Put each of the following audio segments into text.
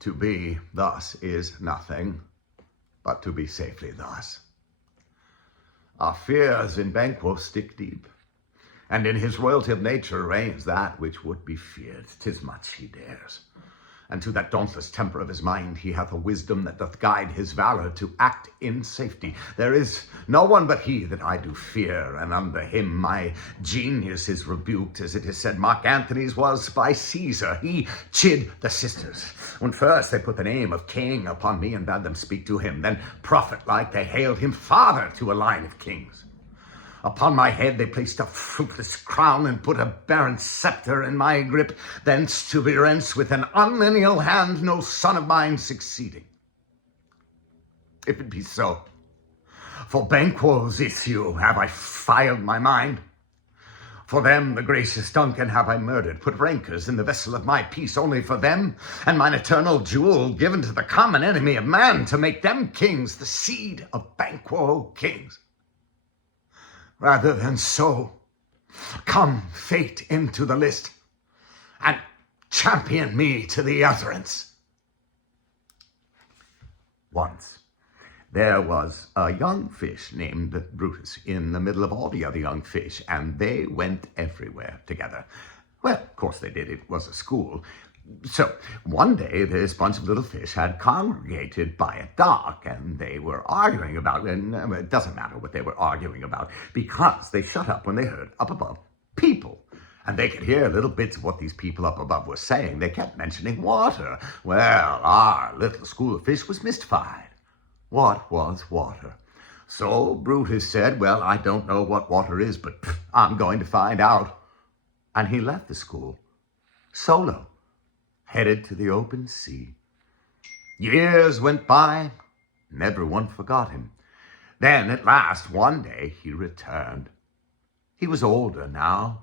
To be thus is nothing, but to be safely thus. Our fears in Banquo stick deep, and in his royalty of nature reigns that which would be feared. 'Tis much he dares, and to that dauntless temper of his mind he hath a wisdom that doth guide his valor to act in safety. There is no one but he that I do fear, and under him my genius is rebuked, as it is said Mark Antony's was by Caesar. He chid the sisters, when first they put the name of king upon me and bade them speak to him. Then prophet-like they hailed him father to a line of kings. Upon my head they placed a fruitless crown and put a barren scepter in my grip, thence to be rent with an unlineal hand, no son of mine succeeding. If it be so, for Banquo's issue have I filed my mind. For them, the gracious Duncan, have I murdered, put rancors in the vessel of my peace, only for them, and mine eternal jewel given to the common enemy of man, to make them kings, the seed of Banquo kings. Rather than so, come fate into the list, and champion me to the utterance. Once there was a young fish named Brutus in the middle of all the other young fish, and they went everywhere together. Well, of course they did. It was a school. So one day this bunch of little fish had congregated by a dock, and they were arguing about it. And it doesn't matter what they were arguing about, because they shut up when they heard up above people. And they could hear little bits of what these people up above were saying. They kept mentioning water. Well, our little school of fish was mystified. What was water? So Brutus said, well, I don't know what water is, but I'm going to find out. And he left the school solo, headed to the open sea. Years went by, and everyone forgot him. Then, at last, one day, he returned. He was older now.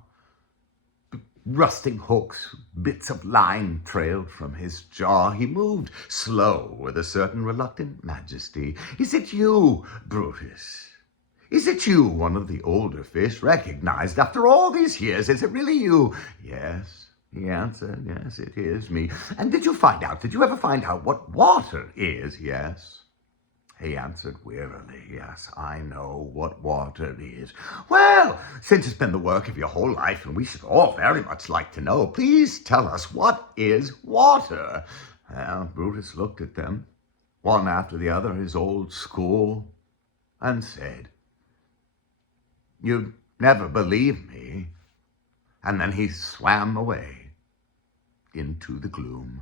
Rusting hooks, bits of line trailed from his jaw. He moved slow, with a certain reluctant majesty. Is it you, Brutus? Is it you, one of the older fish, recognized after all these years? Is it really you? Yes, he answered. Yes, it is me. And did you ever find out what water is? Yes. He answered wearily, yes, I know what water is. Well, since it's been the work of your whole life, and we should all very much like to know, please tell us, what is water? Well, Brutus looked at them, one after the other, his old school, and said, "You never believe me." And then he swam away into the gloom.